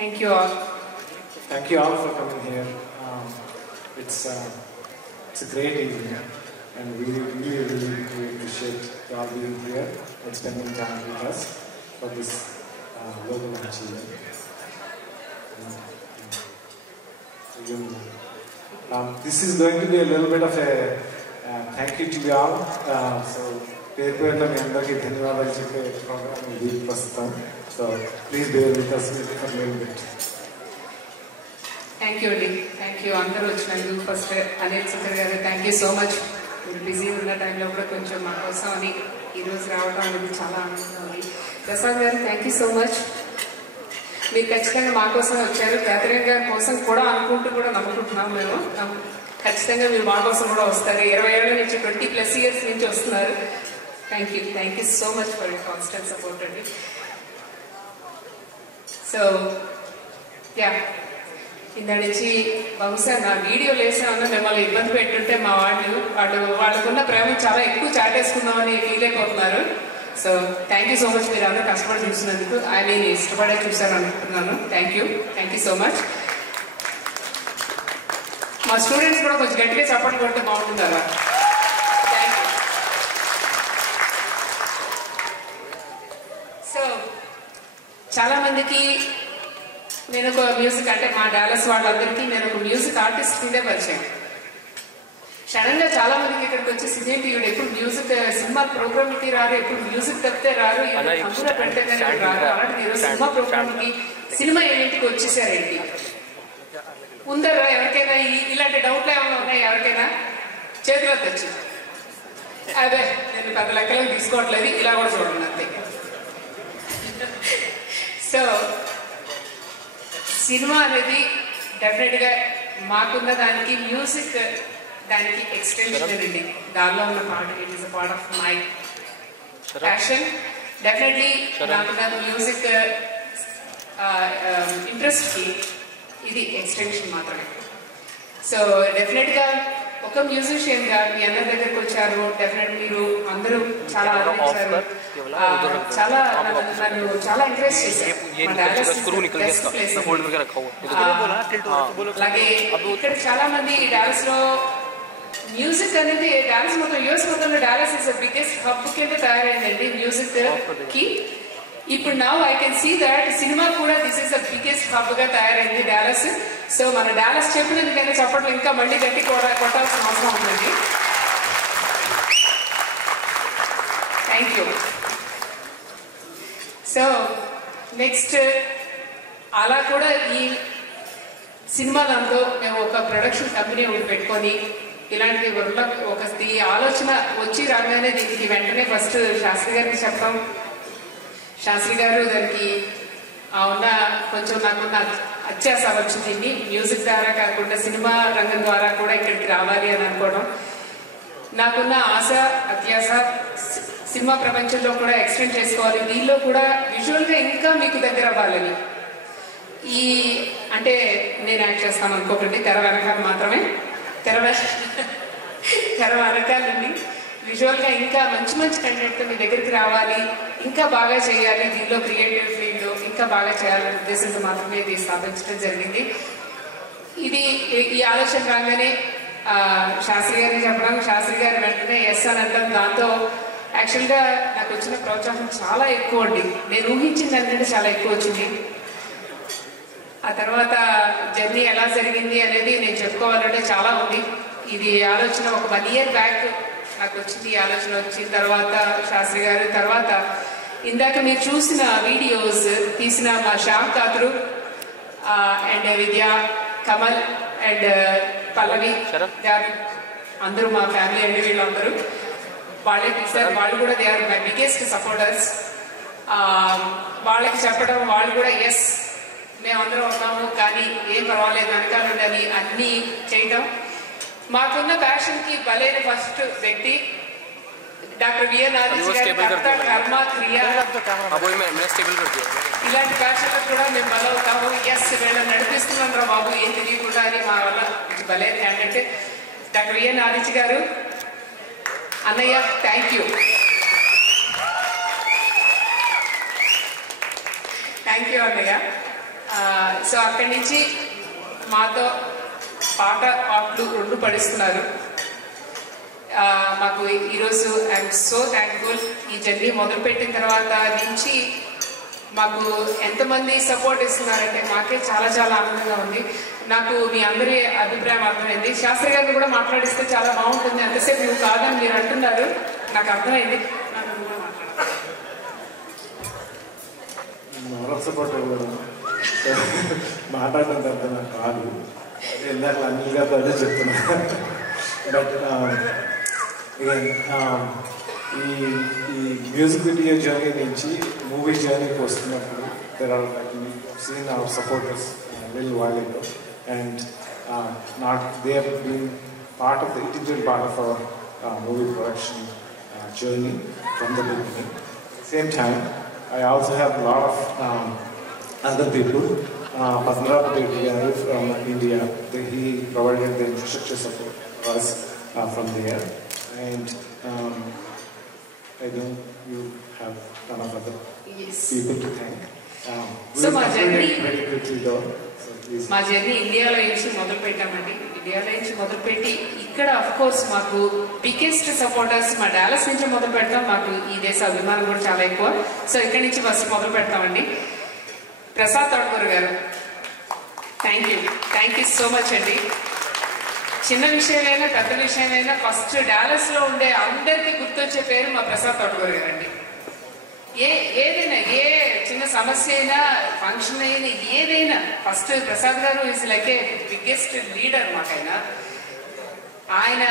Thank you all. Thank you all for coming here. It's a great evening, and we really appreciate you all being here and spending time with us for this local achievement. This is going to be a little bit of a thank you to you all. So, పేరులో మీ అందరికీ ధన్యవాదాలు చెప్పే programme ఇది ప్రస్తుతం. So, please bear with us for a little bit. Thank you, Adi. Thank you. అందరూ వచ్చినందుకు first Anil Shankar గారు thank you so much. మీరు బిజీ ఉన్న టైంలో కూడా కొంచెం మా కోసం అని ఈరోజు రావడం అనేది చాలా ఆనందంగా ఉంది. ప్రసాద్ గారు థ్యాంక్ యూ సో మచ్. మీరు ఖచ్చితంగా మా కోసం వచ్చారు. క్యాథరిన్ గారి కోసం కూడా అనుకుంటూ కూడా నమ్ముకుంటున్నాం మేము. ఖచ్చితంగా మీరు మా కోసం కూడా వస్తారు. 20 ఏళ్ళ నుంచి 20+ years నుంచి వస్తున్నారు. Thank you so much for your constant support అండి. సో యా, ఇందా నుంచి బహుశా నా వీడియో లేసామన్నా మిమ్మల్ని ఇబ్బంది పెట్టుంటే మా వాళ్ళకున్న ప్రేమ చాలా ఎక్కువ చాటేసుకుందామని ఫీల్ అయిపోతున్నారు. So thank you so much. మీరు అందరూ కష్టపడి చూసినందుకు నేను ఇష్టపడే చూశాను అనుకుంటున్నాను. Thank you so much. మా స్టూడెంట్స్ కూడా కొంచెం గట్టిగా సపోర్ట్ కొట్టే బాగుంటుంది అలా. Thank you. సో చాలామందికి నేను ఒక మ్యూజిక్ అంటే మా డాలస్ వాళ్ళందరికీ నేను ఒక మ్యూజిక్ ఆర్టిస్ట్ కిందే పరిచయం. సడన్ గా చాలా మందికి ఇక్కడికి వచ్చి సినిమా ఎప్పుడు మ్యూజిక్ సినిమా ప్రోగ్రామ్ కి రారు, ఎప్పుడు మ్యూజిక్ తప్పితే రారు, అందులో పెడితే రారు. అలాంటి ఈరోజు సినిమా ప్రోగ్రామ్ కి సినిమా ఏంటికి వచ్చేసారేంటి ఉందరా? ఎవరికైనా ఇలాంటి డౌట్లు ఏమైనా ఉన్నాయి? ఎవరికైనా చేతిలో తెచ్చి అదే నేను పెద్ద లెక్కలకు తీసుకోవట్లేదు, ఇలా కూడా చూడండి అంతే. సో సినిమా అనేది డెఫినెట్గా మాకున్న దానికి మ్యూజిక్ దానికి ఎక్స్టెన్షన్ అండి. దానిలో ఉన్న part it is a part of my passion. Definitely నాకున్న మ్యూజిక్ ఇంట్రెస్ట్కి ఇది ఎక్స్టెన్షన్ మాత్రమే. సో డెఫినెట్గా ఒక మ్యూజిషియన్గా మీ అందరి దగ్గరకు వచ్చారు. డెఫినెట్ మీరు అందరూ చాలా ఆదరించారు, చాలా నన్ను చాలా ఎంకరేజ్ చేశారు. అలాగే ఇక్కడ చాలా మంది డాలస్ లో మ్యూజిక్ అనేది డాలస్ మొత్తం యూఎస్ మొత్తంలో Dallas is the biggest hub కింద తయారైందండి మ్యూజిక్ కి. ఇప్పుడు now I can see that cinema కూడా this is the biggest hub గా తయారైంది డాలస్. సో మన డాలస్ చెప్పినందుకైనా చప్పట్లు ఇంకా మళ్ళీ గట్టి కొట్టాల్సిన అవసరం ఉంటుంది. Thank you. సో నెక్స్ట్ అలా కూడా ఈ సినిమా దాంట్లో మేము ఒక ప్రొడక్షన్ కంపెనీ ఒకటి పెట్టుకొని ఇలాంటి ఒక ఆలోచన వచ్చి రాగానే దీనికి వెంటనే ఫస్ట్ శాస్త్రి గారికి చెప్పడం, శాస్త్రి గారు దానికి ఉన్న కొంచెం నాకున్న అత్యాస వచ్చింది మ్యూజిక్ ద్వారా కాకుండా సినిమా రంగం ద్వారా కూడా ఇక్కడికి రావాలి అని అనుకోవడం. నాకున్న ఆశ అత్యాస సినిమా ప్రపంచంలో కూడా ఎక్స్టెండ్ చేసుకోవాలి, దీనిలో కూడా విజువల్గా ఇంకా మీకు దగ్గర అవ్వాలని. ఈ అంటే నేను యాక్ట్ చేస్తాను అనుకోకండి, తెర వెనకాల మాత్రమే, తెర వెనకాలండి. విజువల్గా ఇంకా మంచి కంటెంట్తో మీ దగ్గరికి రావాలి, ఇంకా బాగా చేయాలి, దీనిలో క్రియేటివ్ ఫీల్డ్లో ఇంకా బాగా చేయాలనే ఉద్దేశంతో మాత్రమే ఇది స్థాపించడం జరిగింది. ఇది ఈ ఆలోచన రాగానే శాస్త్రి గారిని చెప్పడం, శాస్త్రి గారు వెంటనే ఎస్ అని అంటాం. దాంతో యాక్చువల్గా నాకు వచ్చిన ప్రోత్సాహం చాలా ఎక్కువ అండి. నేను ఊహించింది అంటే చాలా ఎక్కువ వచ్చింది. ఆ తర్వాత జర్నీ ఎలా జరిగింది అనేది నేను చెప్పుకోవాలంటే చాలా ఉంది. ఇది ఆలోచన ఒక 1 year బ్యాక్ నాకు వచ్చింది. ఈ ఆలోచన వచ్చిన తర్వాత శాస్త్రి గారు తర్వాత ఇందాక మీరు చూసిన వీడియోస్ తీసిన మా శ్యామ్ కాతురు అండ్ విద్య, కమల్ అండ్ పల్లవి గారు అందరూ మా ఫ్యామిలీ అండి. వీళ్ళందరూ వాళ్ళే తీశారు. వాళ్ళు కూడా they are my biggest supporters. వాళ్ళకి చెప్పడం, వాళ్ళు కూడా ఎస్ మేమందరం ఉన్నాము కానీ ఏం పర్వాలేదు వెనకాల ఉండాలి అన్నీ చేయడం. మాకున్న ప్యాషన్కి బలైన ఫస్ట్ వ్యక్తి డాక్టర్ విఎన్ ఆదిత్య గారు. కర్మ క్రియ ఇలాంటి ప్యాషన్లకు కూడా మేము బలవుతాము. ఎస్ వీళ్ళని నడిపిస్తున్నాం రా బాబు ఏం తెలియకుండా అని మా వల్ల బలైన ఏంటంటే డాక్టర్ విఎన్ ఆదిత్య గారు. అన్నయ్య థ్యాంక్ యూ అన్నయ్య. సో అక్కడి నుంచి మాతో పాట ఆటలు రెండు పడిస్తున్నారు. మాకు ఈరోజు ఐఎమ్ సో థ్యాంక్ఫుల్. ఈ జర్నీ మొదలుపెట్టిన తర్వాత నుంచి మాకు ఎంతమంది సపోర్ట్ ఇస్తున్నారంటే మాకే చాలా చాలా ఆనందంగా ఉంది. నాకు మీ అందరి అభిప్రాయం అర్థమైంది. శాస్త్రి గారిని కూడా మాట్లాడిస్తే చాలా బాగుంటుంది, అంతసేపు నువ్వు కాదని మీరు అంటున్నారు, నాకు అర్థమైంది. సపోర్ట్ మాట్లాడినంత నాకు కాదు, ఇందాక అనిల్ గారు అదే చెప్తున్నా. బట్ ఈ మ్యూజిక్ వీడియో జర్నీ నుంచి మూవీ జర్నీకి వస్తున్నప్పుడు there are like we've seen our supporters a little while ago, and they have been part of the integral part of our movie production journey from the beginning. At the same time, I also have a lot of other people. Padmarao Reddy garu from India, he provided the infrastructure support for us from there, and I know you have a lot of other people to thank. So మా journey మా journey ఇండియాలో నుంచి మొదలు పెట్టామండి. ఇండియాలో నుంచి మొదలుపెట్టి ఇక్కడ అఫ్ కోర్స్ మాకు బిగ్గెస్ట్ సపోర్టర్స్ మా డాలస్ నుంచి మొదలు పెడతాం. మాకు ఈ దేశ అభిమానం కూడా చాలా ఎక్కువ. సో ఇక్కడి నుంచి ఫస్ట్ మొదలు పెడతామండి. ప్రసాద్ తోటకూర గారు, థ్యాంక్ యూ సో మచ్ అండి. చిన్న విషయమైనా పెద్ద విషయమైనా ఫస్ట్ డాలస్ లో ఉండే అందరికీ గుర్తొచ్చే పేరు మా ప్రసాద్ తోటకూర గారండి. ఏదైనా ఏ చిన్న సమస్య అయినా ఫంక్షన్ అయినా ఏదైనా first Prasad garu is like a biggest leader మాకైనా. ఆయన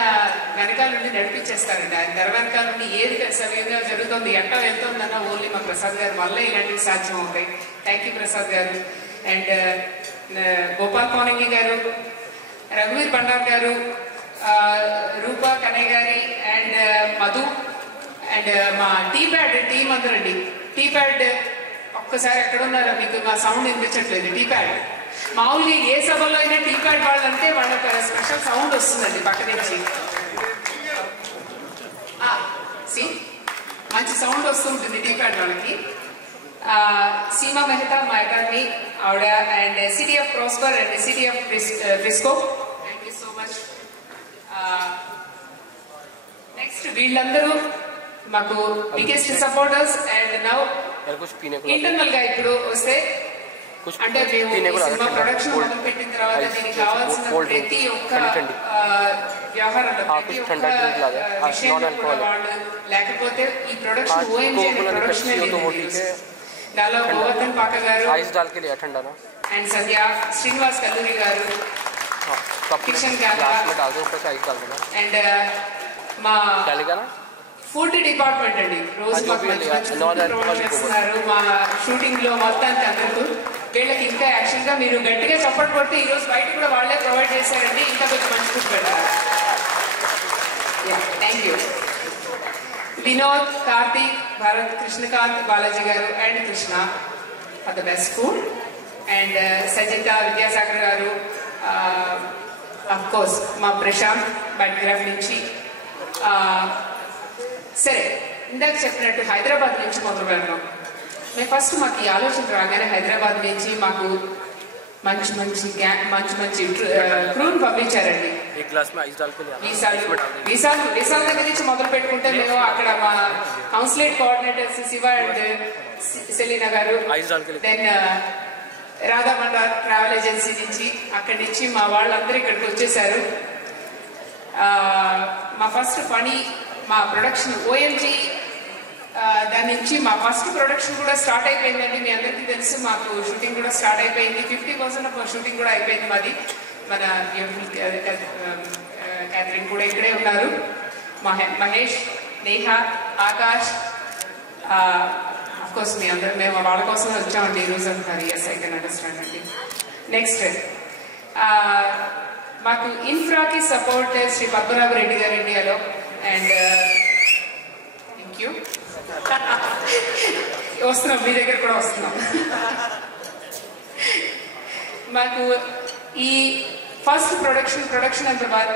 వెనకాల నుండి నడిపించేస్తారండి. ఆయన తెర వెనకాల నుండి ఏది సవ్యంగా జరుగుతుంది, ఎట్ట వెళ్తుందన్నా ఓన్లీ మా ప్రసాద్ గారు వల్ల ఇలాంటివి సాధ్యం అవుతాయి. థ్యాంక్ యూ ప్రసాద్ గారు. అండ్ గోపాల్ కోనంగి గారు, రఘువీర్ బండార్ గారు, రూపా కనయ్య గారి, అండ్ మధు, అండ్ మా టీప్యాడ్ టీం అందరండి. టీప్యాడ్ ఒక్కసారి ఎక్కడ ఉన్నారా? మీకు మా సౌండ్ వినిపించట్లేదు. టీప్యాడ్ మామూలుగా ఏ సభలో అయినా టీప్యాడ్ వాళ్ళంటే వాళ్ళకి స్పెషల్ సౌండ్ వస్తుందండి పక్క నుంచి. మంచి సౌండ్ వస్తుంటుంది టీప్యాడ్ వాళ్ళకి. సీమా మెహతా మా అకాడమీ ఆవిడ, and city of prosper and city of Briscoe, thank you so much. Next వీళ్ళందరూ మాకు biggest supporters. And now internal గా ఇప్పుడు వస్తే అంటే మేము సినిమా ప్రొడక్షన్ మొదలు పెట్టిన తర్వాత దీనికి కావాల్సిన ప్రతి ఒక్క వ్యవహారంలో ప్రతి ఒక్క విషయంలో కూడా వాళ్ళు లేకపోతే ఈ ప్రొడక్షన్ ఓఎంజీ ప్రొడక్షన్ దానిలో గోవర్ధన్ పాక గారు అండ్ సత్య, శ్రీనివాస్ కల్లూరి గారు, కిషన్ క్యాలా, అండ్ మా ఫుడ్ డిపార్ట్మెంట్ అండి. రోజు మాకు మంచి ప్రొవైడ్ చేస్తున్నారు మా షూటింగ్ లో మొత్తానికి అందరూ. వీళ్ళకి ఇంకా యాక్చువల్ గా మీరు గట్టిగా సపోర్ట్ కొడితే ఈ రోజు బయట కూడా వాళ్ళే ప్రొవైడ్ చేశారండి. ఇంకా కొంచెం మంచి ఫుడ్ పెట్టారు. Thank you. Vinod, Karthik, Bharath, Krishnakanth, Balaji garu and Krishna for the best food. And Sajitha, Vidyasagar garu, of course మా ప్రశాంత్ బయోగ్రఫీ నుంచి. సరే, ఇందాక చెప్పినట్టు హైదరాబాద్ నుంచి మొదలు పెడతాం. మేము ఫస్ట్ మాకు ఈ ఆలోచన రాగానే హైదరాబాద్ నుంచి మాకు మంచి మంచి క్రూని పంపించారండి. వీసాల దగ్గర నుంచి మొదలు పెట్టుకుంటే మేము అక్కడ మా consulate coordinators Shiva and Selena గారు, దెన్ రాధామండార్ ట్రావెల్ ఏజెన్సీ నుంచి, అక్కడి నుంచి మా వాళ్ళందరూ ఇక్కడికి వచ్చేసారు. మా ఫస్ట్ పని మా ప్రొడక్షన్ ఓఎంజీ దాని నుంచి మా ఫస్ట్ ప్రొడక్షన్ కూడా స్టార్ట్ అయిపోయిందండి. మీ అందరికీ తెలుసు మాకు షూటింగ్ కూడా స్టార్ట్ అయిపోయింది. 50% ఆఫ్ షూటింగ్ కూడా అయిపోయింది మాది. మన క్యాథరిన్ కూడా ఇక్కడే ఉన్నారు. మహేష్, నేహ, ఆకాష్, అఫ్కోర్స్ మీ అందరూ మేము వాళ్ళ కోసం వచ్చామండి ఈరోజు అంటున్నారు. ఎస్, ఐ కెన్ అండర్స్టాండ్ అండి. నెక్స్ట్ మాకు ఇన్ఫ్రాకి సపోర్ట్ శ్రీ పద్మనాభ రెడ్డి గారు ఇండియాలో. And thank you. వస్తున్నాం, మీ దగ్గర కూడా వస్తున్నాం. మాకు ఈ ఫస్ట్ ప్రొడక్షన్ హైదరాబాద్,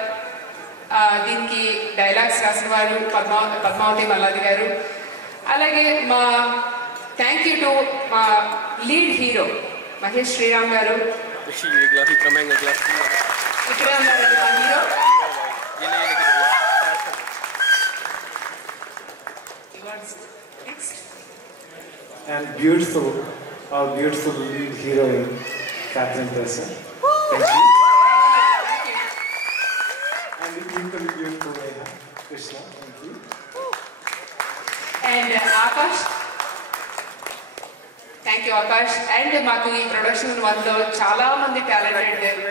దీనికి డైలాగ్స్ రాసిన వారు పద్మావతి మల్లాది గారు. అలాగే మా థ్యాంక్ యూ టు మా లీడ్ హీరో మహేష్ శ్రీరామ్ గారు ఇక్కడే ఉన్నారండి మా hero. And our beautiful lead heroine, Catherine Person. Thank you. And equally beautiful Neha Krishna. Thank you. And Akash. Thank you, Akash. And మాకు ఈ ప్రొడక్షన్ వన్లో చాలా మంది టాలెంటెడ్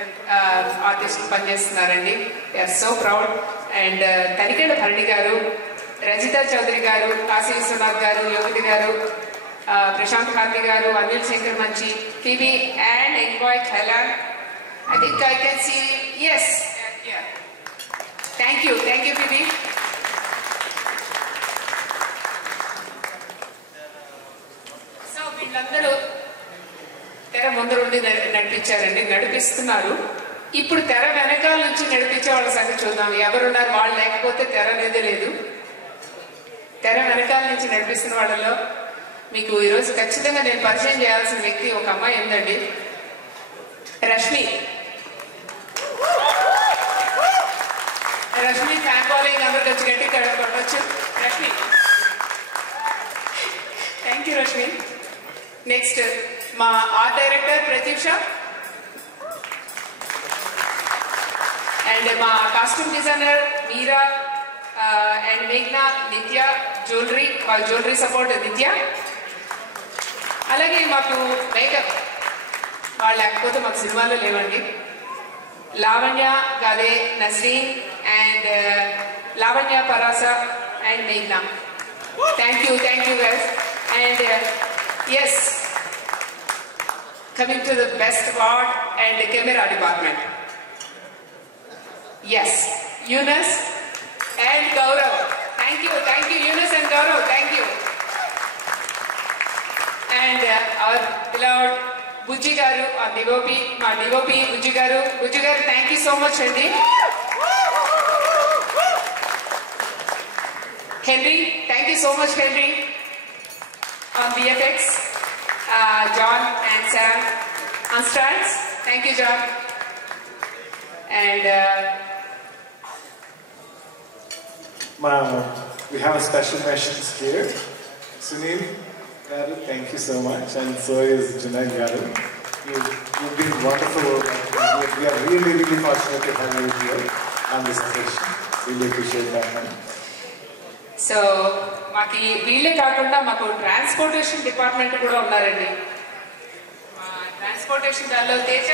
ఆర్టిస్టులు పనిచేస్తున్నారండి. We're so proud. And Tanikella Bharani garu, Rajitha Chowdary గారు, కాశీ విశ్వనాథ్ గారు, యోగితి గారు, ప్రశాంత్ కార్తి గారు, అనిల్ శంకర్ మంచి, ఫిబి అండ్ ఎంక్వాయ్ Thailand. I think I can see yes. Thank you Phoebe. So వీళ్ళందరూ తెర ముందు నుండి నడిపిస్తున్నారు. ఇప్పుడు తెర వెనకాల నుంచి నడిపించే వాళ్ళ సంగతి చూద్దాం. ఎవరున్నారు? వాళ్ళు లేకపోతే తెర అనేది లేదు. తెర వెనకాల నుంచి నడిపిస్తున్న వాళ్ళలో మీకు ఈరోజు ఖచ్చితంగా నేను పరిచయం చేయాల్సిన వ్యక్తి ఒక అమ్మాయి ఉందండి, రష్మి. ఫ్యాన్ ఫాలోయింగ్ అందరికి వచ్చి గట్టి కొట్టవచ్చు. Rashmi, thank you Rashmi. Next మా ఆర్ట్ డైరెక్టర్ ప్రతీక్ష అండ్ మా కాస్ట్యూమ్ డిజైనర్ మీరా అండ్ మేఘ్నా, నిత్య జ్యువెలరీ సపోర్ట్ నిత్య. అలాగే మాకు మేకప్ వాళ్ళు లేకపోతే మాకు సినిమాలో లేవండి. లావణ్య గాదే, నస్రీన్ అండ్ లావణ్య పరాస అండ్ మేఘ్నా. Thank you guys. And yes, coming to the best award and camera department. Yes, Yunus and Gaurav. Thank you Yunus and Gaurav, thank you. And our beloved Bujji garu, our DOP, Bujji garu, thank you so much andi. Henry, thank you so much Henry. On VFX, John and Sam on stands, thank you John. And we have a special mentions here. Sunil Garu, thank you so much, and so is Junaid Garu. You've been wonderful. We are really fortunate to have you here on this occasion. Really appreciate that, man. So, మాకు వీళ్ళే కాకుండా మాకు transportation department కూడా ఉన్నారండి. Transportation దానిలో Teja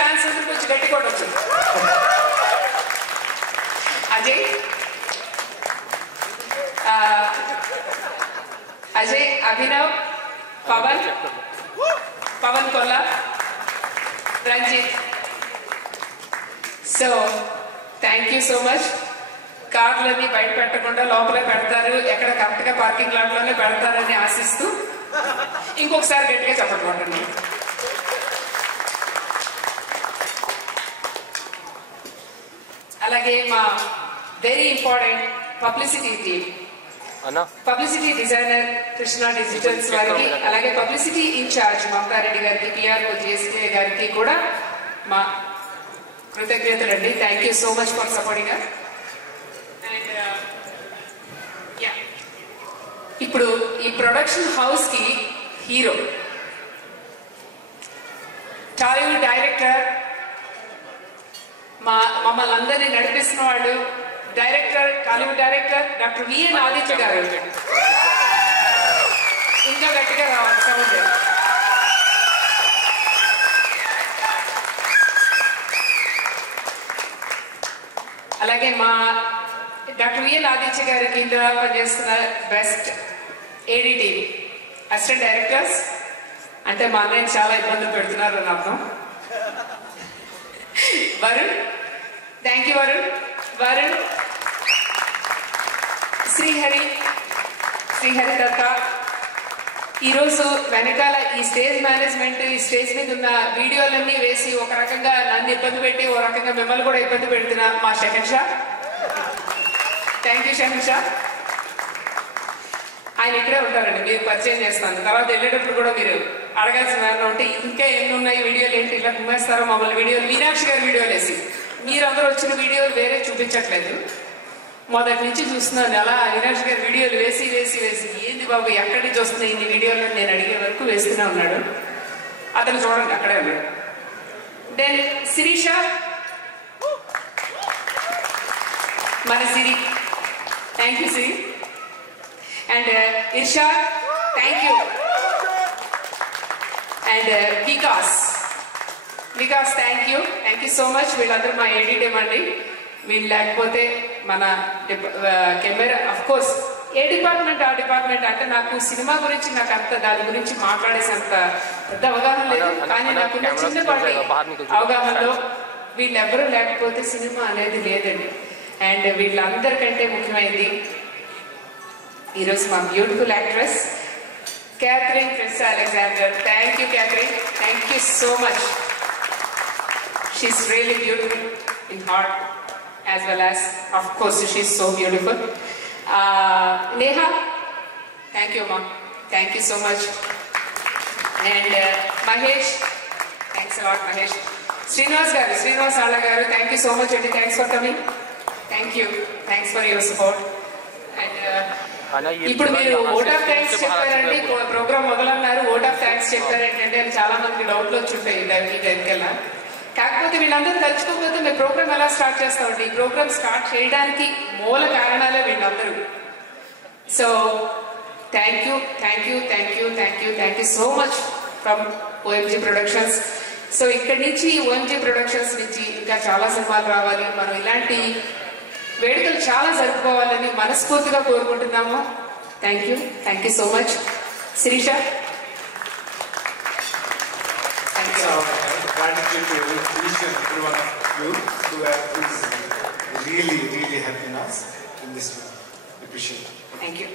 fans కొంచెం గట్టి కొట్టవచ్చు. Ajay, Abhinav, Pawan Kolla, Ranjith. So thank you so much. కార్లన్నీ బయట పెట్టకుండా లోపలే పెడతారు, ఎక్కడ కరెక్ట్ గా పార్కింగ్ లాట్ లోనే పెడతారని ఆశిస్తూ ఇంకొకసారి గట్టిగా చెప్పండి. అలాగే మా very important publicity team, publicity designer Krishna digitals వారికి, అలాగే పబ్లిసిటీ ఇన్ఛార్జ్ మమతారెడ్డి గారికి, పిఆర్ఓ జేఎస్కే గారికి కూడా మా కృతజ్ఞతలండి. Thank you so much for supporting us. And ఇప్పుడు ఈ ప్రొడక్షన్ హౌస్ కి హీరో టాలీవుడ్ డైరెక్టర్, మమ్మల్ని అందరినీ నడిపిస్తున్న వాళ్ళు director, Tollywood director doctor VN Aditya garu. ఇంకా గట్టిగా రావాలి సౌండ్. అలాగే మా డాక్టర్ విఎన్ ఆదిత్య గారి కింద పనిచేస్తున్న best AD team, assistant directors అంటే మా అన్నయ్య చాలా ఇబ్బందులు పెడుతున్నారు అని అర్థం. Varun, thank you Varun. శ్రీహరి దత్త. ఈరోజు వెనకాల ఈ స్టేజ్ మేనేజ్మెంట్, ఈ స్టేజ్ మీద ఉన్న వీడియోలన్నీ వేసి ఒక రకంగా నన్ను ఇబ్బంది పెట్టి ఓ రకంగా మిమ్మల్ని కూడా ఇబ్బంది పెడుతున్నా మా షహన్ షా. Thank you Shahan Shah. ఆయన ఇక్కడే ఉంటారండి, మీరు పరిచయం చేస్తాను. తర్వాత వెళ్ళేటప్పుడు కూడా మీరు అడగాల్సిన దాంట్లో ఉంటే ఇంకా ఎన్ని ఉన్నాయి వీడియోలు, ఏంటి ఇలా కుమ్మేస్తారో మమ్మల్ని వీడియోలు, మీనాక్షి గారి వీడియోలు వేసి. మీరందరూ వచ్చిన వీడియోలు వేరే చూపించట్లేదు, మొదటి నుంచి చూస్తున్నాను. అలా మీనాక్షి గారి వీడియోలు వేసి వేసి వేసి ఏంది బాబు ఎక్కడి నుంచి వస్తున్నాయి ఇన్ని వీడియోలు నేను అడిగే వరకు వేస్తూనే ఉన్నాడు. అతను చూడండి అక్కడే ఉన్నాడు. దెన్ శిరీష, మన Siri, thank you Siri. And Irshad, thank you. And Vikas thank you so much. వీళ్ళందరూ మా ఏడీ టీమ్ అండి. వీళ్ళు లేకపోతే మన కెమెరా, అఫ్ కోర్స్ ఏ డిపార్ట్మెంట్ ఆ డిపార్ట్మెంట్ అంటే నాకు సినిమా గురించి నాకు అంత దాని గురించి మాట్లాడేసేంత పెద్ద అవగాహన లేదు. కానీ నాకు చిన్నపాటి అవగాహనలో వీళ్ళెవ్వరూ లేకపోతే సినిమా అనేది లేదండి. అండ్ వీళ్ళందరికంటే ముఖ్యమైనది ఈరోజు మా beautiful actress Catherine Krista Alexander. Thank you, Catherine. Thank you so much. She's really beautiful in heart as well as, of course, she's so beautiful. Neha, thank you, Mom. Thank you so much. And Mahesh, thanks a lot, Mahesh. Srinivas Alla garu, thank you so much, and thanks for coming. Thank you. Thanks for your support. And ఇప్పుడు మీరు vote of thanks చెప్పారండి, programme మొదలన్నారు, vote of thanks చెప్పారేంటంటే చాలా మందికి డౌట్లు వచ్చుంటాయి ఈ టైంకెళ్ళా. కాకపోతే వీళ్ళందరూ తలుచుకోకపోతే మేము ప్రోగ్రామ్ ఎలా స్టార్ట్ చేస్తామంటే, ఈ ప్రోగ్రామ్ స్టార్ట్ చేయడానికి మూల కారణాలే వీళ్ళందరూ. So thank you so much from OMG productions. So ఇక్కడి నుంచి ఓఎంజీ ప్రొడక్షన్స్ నుంచి ఇంకా చాలా సినిమాలు రావాలి, మనం ఇలాంటి వేడుకలు చాలా జరుపుకోవాలని మనస్ఫూర్తిగా కోరుకుంటున్నాము. Thank you so much. Sirisha, gratitude to each and every one of you who have really helping us in this. Appreciate it. Thank you.